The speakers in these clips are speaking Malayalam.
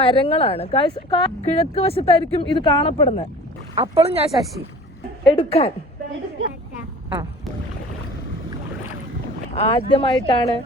മരങ്ങളാണ്. കിഴക്ക് വശത്തായിരിക്കും ഇത് കാണപ്പെടുന്നത്. അപ്പോഴും ഞാൻ ശശി എടുക്കാൻ ആദ്യമായിട്ടാണ്.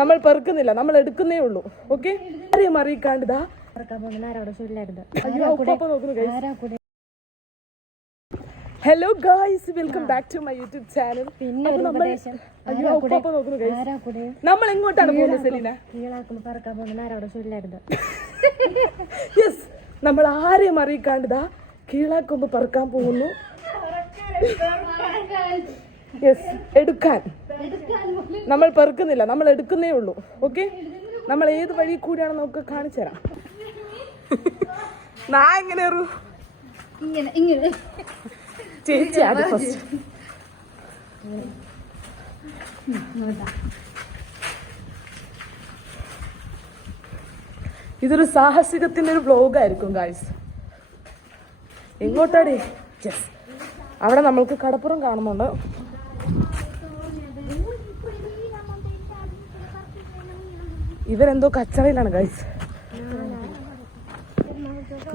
നമ്മൾ പെറുക്കുന്നില്ല, നമ്മൾ എടുക്കുന്നേ ഉള്ളൂ. ഓക്കെ, ആരെയും അറിയിക്കാണ്ടിതാ. Hello guys, welcome back to my YouTube channel. നമ്മൾ എങ്ങോട്ടാണ് പോകുന്നത് സെലീന? യെസ്, നമ്മൾ ആരെയും അറിയിക്കാണ്ടിതാ കീഴാക്കൊമ്പ് പറക്കാൻ പോകുന്നു. യെസ്, എടുക്കാൻ. നമ്മൾ പെറുക്കുന്നില്ല, നമ്മൾ എടുക്കുന്നേ ഉള്ളൂ. ഓക്കെ, നമ്മൾ ഏത് വഴി കൂടിയാണ് നമുക്ക് കാണിച്ചു തരാം. എങ്ങനെ ചേച്ചി അത് ഫസ്റ്റ്. ഇതൊരു സാഹസികത്തിന്റെ ഒരു വ്ലോഗായിരിക്കും ഗായ്സ്. എങ്ങോട്ടാടി? യെസ്, അവിടെ നമ്മൾക്ക് കടപ്പുറം കാണുന്നുണ്ട്. ഇവരെന്തോ കച്ചറയിലാണ് ഗൈസ്.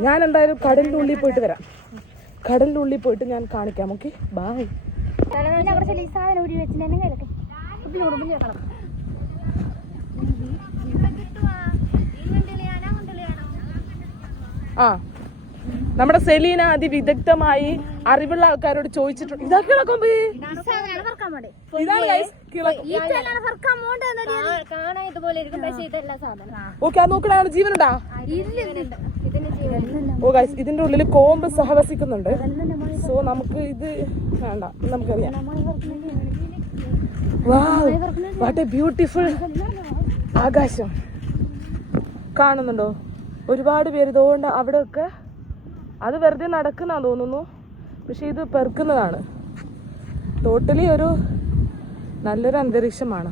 ഞാൻ എന്തായാലും കടലിന്റെ ഉള്ളിൽ പോയിട്ട് വരാം. കടലിന്റെ ഉള്ളിൽ പോയിട്ട് ഞാൻ കാണിക്കാം. Okay, bye. ആ, നമ്മുടെ സെലീന അതിവിദഗ്ധമായി അറിവുള്ള ആൾക്കാരോട് ചോദിച്ചിട്ടുണ്ട്. ഇതാ കിളക്കൊമ്പ്. ഓക്കെ, അത് നോക്കണ ജീവനുണ്ടാ? ഓ ഗൈസ്, ഇതിന്റെ ഉള്ളിൽ കോമ്പ് സഹവസിക്കുന്നുണ്ട്. സോ നമുക്ക് ഇത് വേണ്ട, നമുക്കറിയാം. വാവ്, വാട്ട് എ ബ്യൂട്ടിഫുൾ ആകാശം കാണുന്നുണ്ടോ? ഒരുപാട് പേര് ഇതുകൊണ്ട് അവിടെ ഒക്കെ അത് വെറുതെ നടക്കുന്ന തോന്നുന്നു, പക്ഷെ ഇത് പെറുക്കുന്നതാണ്. ടോട്ടലി ഒരു നല്ലൊരു അന്തരീക്ഷമാണ്.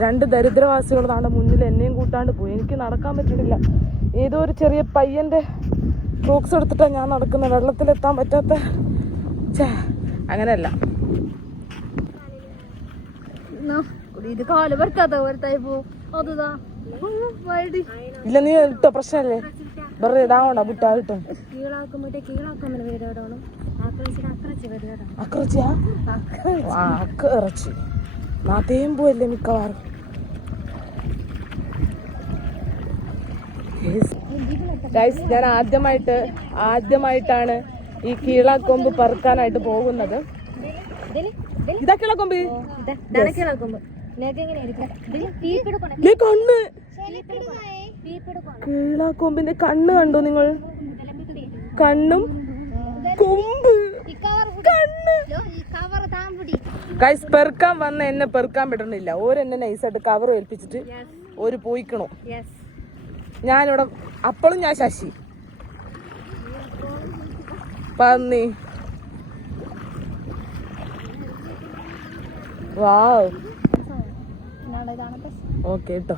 2 ദരിദ്രവാസികൾ നാളെ മുന്നിൽ എന്നെയും കൂട്ടാണ്ട് പോയി. എനിക്ക് നടക്കാൻ പറ്റണില്ല. ഏതോ ഒരു ചെറിയ പയ്യന്റെ ക്രോക്സ് എടുത്തിട്ടാണ് ഞാൻ നടക്കുന്നത്. വെള്ളത്തിലെത്താൻ പറ്റാത്ത അങ്ങനെയല്ല. ഇല്ല, നീ ഇട്ടോ, പ്രശ്നല്ലേ? വെറുതെ ഇടാവണ്ട, വിട്ടാ കിട്ടും. അക്രച്ചിയാ? ഇറച്ചി നാത്തേമ്പുമല്ലേ മിക്കവാറും. ഞാൻ ആദ്യമായിട്ടാണ് ഈ കീഴാക്കൊമ്പ് പറക്കാനായിട്ട് പോകുന്നത്. ഇതാ കിളക്കൊമ്പ്. കണ്ണ്, കീഴാക്കൊമ്പിന്റെ കണ്ണ് കണ്ടോ നിങ്ങൾ? കണ്ണും കൊമ്പ്, കണ്ണ്. ഗൈസ്, പെറുക്കാൻ വന്ന എന്നെ പെറുക്കാൻ പറ്റണില്ല. ഓരെന്നെ നൈസായിട്ട് കവർ ഏൽപ്പിച്ചിട്ട് ഒരു പോയിക്കണോ. ഞാനിവിടെ അപ്പോഴും ഞാൻ ശശി പന്നി. വാവ്, ഓക്കെ കേട്ടോ.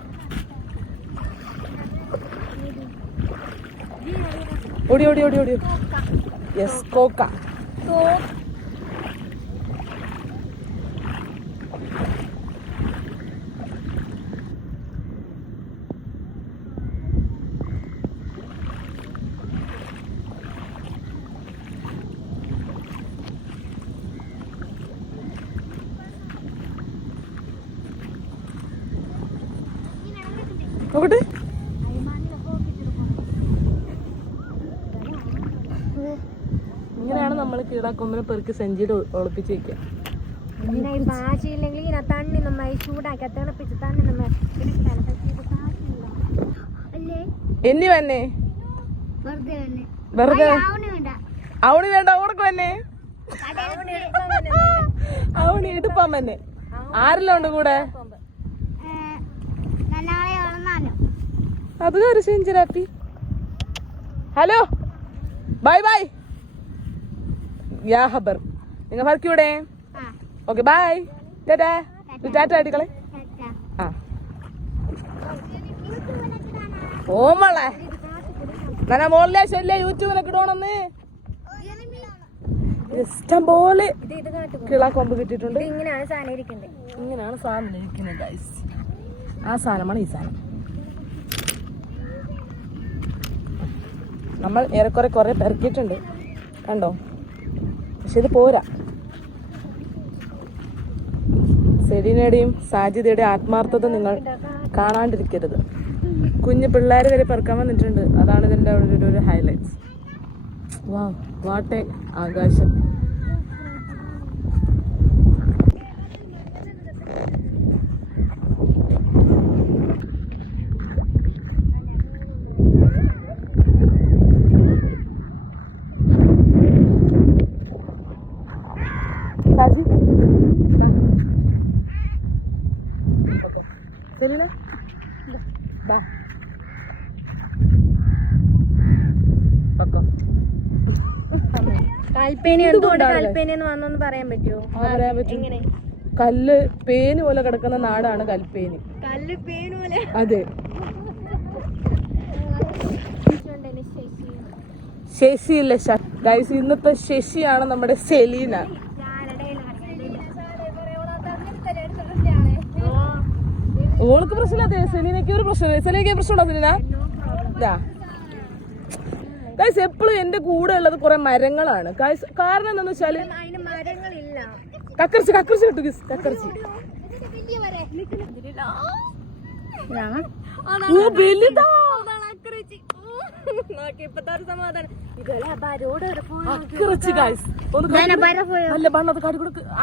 ഓടി ഓടി ഓടി ഓടി. Yes, cocoa. നോക്കട്ടെ. ഇങ്ങനെയാണ് നമ്മൾ കീഴാക്കൊമ്പിനെ പെറുക്കി സെഞ്ചിയുടെ ഒളിപ്പിച്ച് വെക്കുക. എന്നി വന്നെ വെറുതെ അവണി വേണ്ട, ഓടക്ക് വന്നെ അവണി എടുപ്പാൻ തന്നെ. ആരെല്ലാം ഉണ്ട് കൂടെ? അത് ഒരു സെഞ്ചിരാപ്പി. Hello, bye bye. യാ ഹബർ, നിങ്ങൾ ഫർക്കിവിടെ. Okay, bye. ടാറ്റ അടിക്കളെ. ആ, ഓ മോളെ, നല്ല മോളിലെ ശല്യ യൂട്യൂബിലൊക്കെ ഇടണമെന്ന്. ഇഷ്ടം പോലെ കിളാക്കൊമ്പ് കിട്ടിയിട്ടുണ്ട്. ഇങ്ങനെയാണ് സാധനം ഇരിക്കുന്നത് ഗൈസ്. ആ സാധനമാണ് ഈ സാധനം. നമ്മൾ ഏറെക്കുറെ കുറെ പെറുക്കിയിട്ടുണ്ട് കണ്ടോ. പക്ഷെ ഇത് പോരാ. സെലീനയുടെയും സാജിദയുടെയും ആത്മാർത്ഥത നിങ്ങൾ കാണാണ്ടിരിക്കരുത്. കുഞ്ഞു പിള്ളേർ വരെ പെറുക്കാൻ വന്നിട്ടുണ്ട്. അതാണ് ഇതിൻ്റെ ഒരു ഹൈലൈറ്റ്സ്. വാ വാട്ടെ ആകാശം. സെലീന ബാ കൽപ്പേനി എന്തുകൊണ്ട് കൽപ്പേനി എന്ന് വന്നൊന്ന് പറയാൻ പറ്റുമോ? പറയാൻ പറ്റും. കല്ല് പേന് പോലെ കിടക്കുന്ന നാടാണ് കൽപ്പേനി. കല്ല് പേന് പോലെ. അതെ. ശശിയില്ല ഗൈസ്, ഇന്നത്തെ ശശിയാണ് നമ്മുടെ സെലീന. ഓൾക്ക് പ്രശ്നമില്ലാത്ത സെലീനയ്ക്ക് ഒരു പ്രശ്നമില്ല. സെലീനയ്ക്ക് പ്രശ്നമുണ്ടോ സെലീന? ഗൈസ് എപ്പോഴും എന്റെ കൂടെ ഉള്ളത് കുറെ മരങ്ങളാണ് ഗൈസ്. കാരണം എന്താന്ന് വെച്ചാല് കക്കർച്ചി കിട്ടും ഗൈസ്. കക്കർച്ചി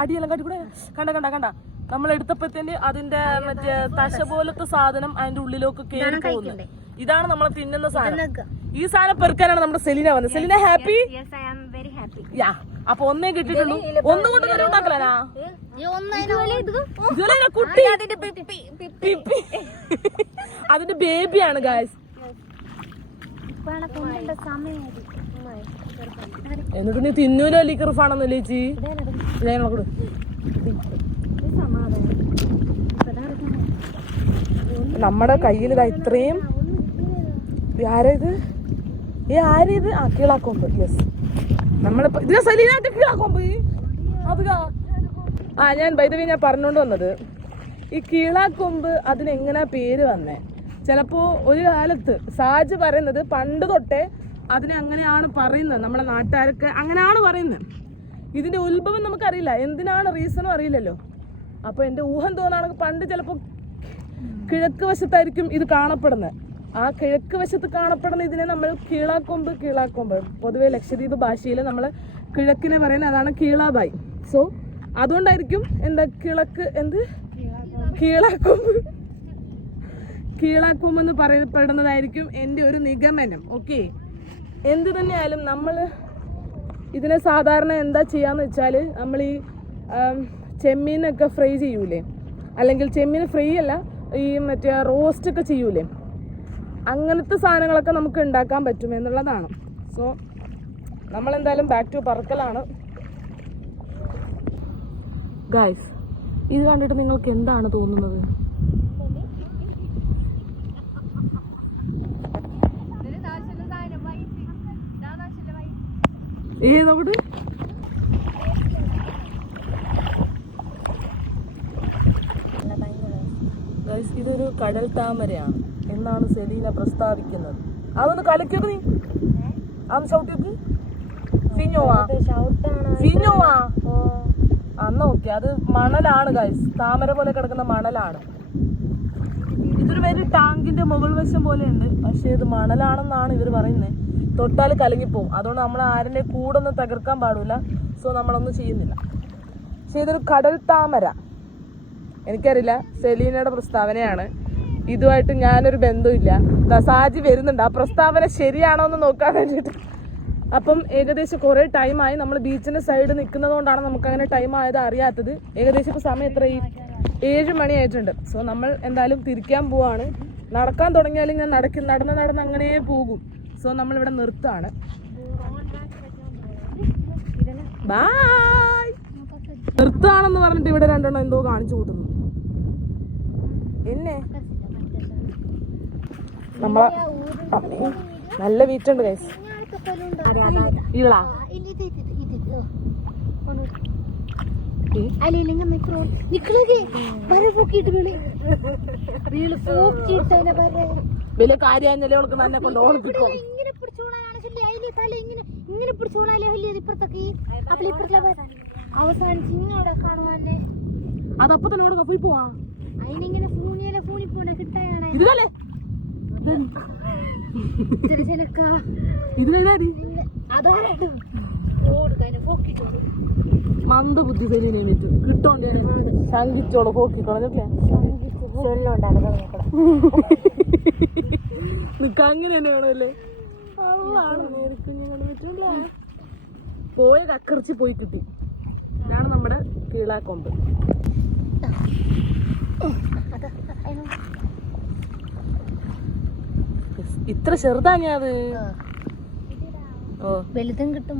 അടിയെല്ലാം കാട്ടിക്കൂടെ. കണ്ട നമ്മളെടുത്തപ്പോഴത്തേന് അതിന്റെ മറ്റേ തശ പോലത്തെ സാധനം അതിന്റെ ഉള്ളിലേക്ക് കേറി പോകുന്നത്. ഇതാണ് നമ്മൾ തിന്നുന്ന സാധനം. ഈ സാധനം പെറുക്കാനാണ് നമ്മുടെ സെലീന വന്നത്. സെലീന ഹാപ്പി? യാ. അപ്പൊ ഒന്നേ കിട്ടിയിട്ടുള്ളൂ. ഒന്നുകൊണ്ട് തന്നെ ഉണ്ടാക്കലാ കുട്ടി. അതിന്റെ ബേബിയാണ് ഗായ്സ്. എന്നിട്ട് നീ തിന്നൂലോ ലിക്കർഫാണെന്ന് ചേച്ചി. കൊടു. നമ്മുടെ കയ്യിൽ ഇതാ ഇത്രയും. ആരത്? ആരിത്? ആ കീളാക്കൊമ്പ്. യെസ്, നമ്മളിപ്പോ ഇതിലെ സലീനായിട്ട് കീളാക്കൊമ്പ്. അത് ഞാൻ വൈദ്യവി ഞാൻ പറഞ്ഞോണ്ട് വന്നത് ഈ കീളാക്കൊമ്പ് അതിനെങ്ങനാ പേര് വന്നേ. ചിലപ്പോ ഒരു കാലത്ത് സാജ് പറയുന്നത് പണ്ട് തൊട്ടേ അതിനെ അങ്ങനെയാണ് പറയുന്നത്. നമ്മുടെ നാട്ടുകാരൊക്കെ അങ്ങനെയാണ് പറയുന്നത്. ഇതിന്റെ ഉത്ഭവം നമുക്കറിയില്ല, എന്തിനാണ് റീസണും അറിയില്ലല്ലോ. അപ്പൊ എന്റെ ഊഹം തോന്നുകയാണെങ്കിൽ പണ്ട് ചിലപ്പോ കിഴക്ക് വശത്തായിരിക്കും ഇത് കാണപ്പെടുന്നത്. ആ കിഴക്ക് വശത്ത് കാണപ്പെടുന്ന ഇതിനെ നമ്മൾ കീളാക്കൊമ്പ്. പൊതുവെ ലക്ഷദ്വീപ് ഭാഷയിൽ നമ്മൾ കിഴക്കിനെ പറയുന്നത് അതാണ് കീളാബായി. സോ അതുകൊണ്ടായിരിക്കും എന്താ കീളാക്കൊമ്പ് എന്ന് പറയപ്പെടുന്നതായിരിക്കും എൻ്റെ ഒരു നിഗമനം. ഓക്കെ, എന്ത് തന്നെയായാലും നമ്മൾ ഇതിനെ സാധാരണ എന്താ ചെയ്യാന്ന് വെച്ചാൽ നമ്മൾ ഈ ചെമ്മീനൊക്കെ ഫ്രൈ ചെയ്യൂലേ, അല്ലെങ്കിൽ ചെമ്മീൻ ഫ്രൈ അല്ല ഈ മറ്റേ റോസ്റ്റ് ഒക്കെ ചെയ്യൂലേ, അങ്ങനത്തെ സാധനങ്ങളൊക്കെ നമുക്ക് ഉണ്ടാക്കാൻ പറ്റും എന്നുള്ളതാണ്. സോ നമ്മളെന്തായാലും ബാക്ക് ടു പറക്കലാണ് ഗൈസ്. ഇത് കണ്ടിട്ട് നിങ്ങൾക്ക് എന്താണ് തോന്നുന്നത്? നോക്കട്ടെ. ഇതൊരു കടൽ താമരയാണ് എന്നാണ് സെലീന പ്രസ്താവിക്കുന്നത്. അതൊന്ന് കലക്കിയത് നീ അന്ന് ചവിട്ടിയൊക്കെ ഫിഞ്ഞോവാ അന്ന് ഓക്കെ. അത് മണലാണ് ഗൈസ്, താമര പോലെ കിടക്കുന്ന മണലാണ്. ഇതൊരു വലിയ ടാങ്കിന്റെ മുകൾ വശം പോലെ ഉണ്ട്, പക്ഷെ ഇത് മണലാണെന്നാണ് ഇവർ പറയുന്നത്. തൊട്ടാൽ കലങ്ങിപ്പോവും. അതുകൊണ്ട് നമ്മൾ ആരുടെ കൂടെ ഒന്നും തകർക്കാൻ പാടില്ല. സോ നമ്മളൊന്നും ചെയ്യുന്നില്ല. പക്ഷെ ഇതൊരു കടൽ താമര. എനിക്കറിയില്ല, സെലീനയുടെ പ്രസ്താവനയാണ്. ഇതുമായിട്ട് ഞാനൊരു ബന്ധമില്ല. സാജി വരുന്നുണ്ട്, ആ പ്രസ്താവന ശരിയാണോ എന്ന് നോക്കാൻ വേണ്ടിയിട്ട്. അപ്പം ഏകദേശം കുറേ ടൈമായി. നമ്മൾ ബീച്ചിന്റെ സൈഡ് നിൽക്കുന്നത് കൊണ്ടാണ് നമുക്ക് അങ്ങനെ ടൈം ആയത് അറിയാത്തത്. ഏകദേശം ഇപ്പോൾ സമയം എത്ര 7 മണിയായിട്ടുണ്ട്. സോ നമ്മൾ എന്തായാലും തിരിക്കാൻ പോവാണ്. നടക്കാൻ തുടങ്ങിയാലും ഞാൻ നടന്ന് അങ്ങനെ പോകും. സോ നമ്മളിവിടെ നിർത്താണ്. ബൈ. നിർത്താണെന്ന് പറഞ്ഞിട്ട് ഇവിടെ രണ്ടെണ്ണം എന്തോ കാണിച്ചു കൂട്ടുന്നു എന്നെ. നമ്മളെ നല്ല വീറ്റുണ്ട് ഗൈസ്. ഇളാ വലിയ കാര്യാഞ്ഞല്ലേ അവൾക്ക് തന്നെ കൊണ്ട് ഓളിപ്പിക്കും. ഇങ്ങനെ പിടിച്ചോണാലേ വലിയ ഇപ്പുറത്തേക്ക് അപ്പോൾ ഇപ്പുറത്തെ അവസാനിച്ച് അവിടെ കാണുവാനേ അതപ്പോ തന്നെ ഇവിടെ പോയി പോവാ അതിനിങ്ങനെ ഫോണി പോണ കിട്ടായാണ് ഇതിലല്ലേ ഇതിലാരി അതാരാണ് മന്ദ ബുദ്ധി ശരീരം വെച്ചു കിട്ടോണ്ട് ശങ്കിച്ചോളെ പോക്കിക്കളഞ്ഞല്ലേ നിക്ക അങ്ങനെ തന്നെ വേണമല്ലേ അള്ളാണ് നേരിക്കുഞ്ഞുങ്ങള് പറ്റൂല പോയ കക്കറിച്ച് പോയി കിട്ടി ഇതാണ് നമ്മുടെ കീഴാക്കൊമ്പ് ഇത്ര ചെറുതാ ഞാൻ അത് ഓ വലുതും കിട്ടും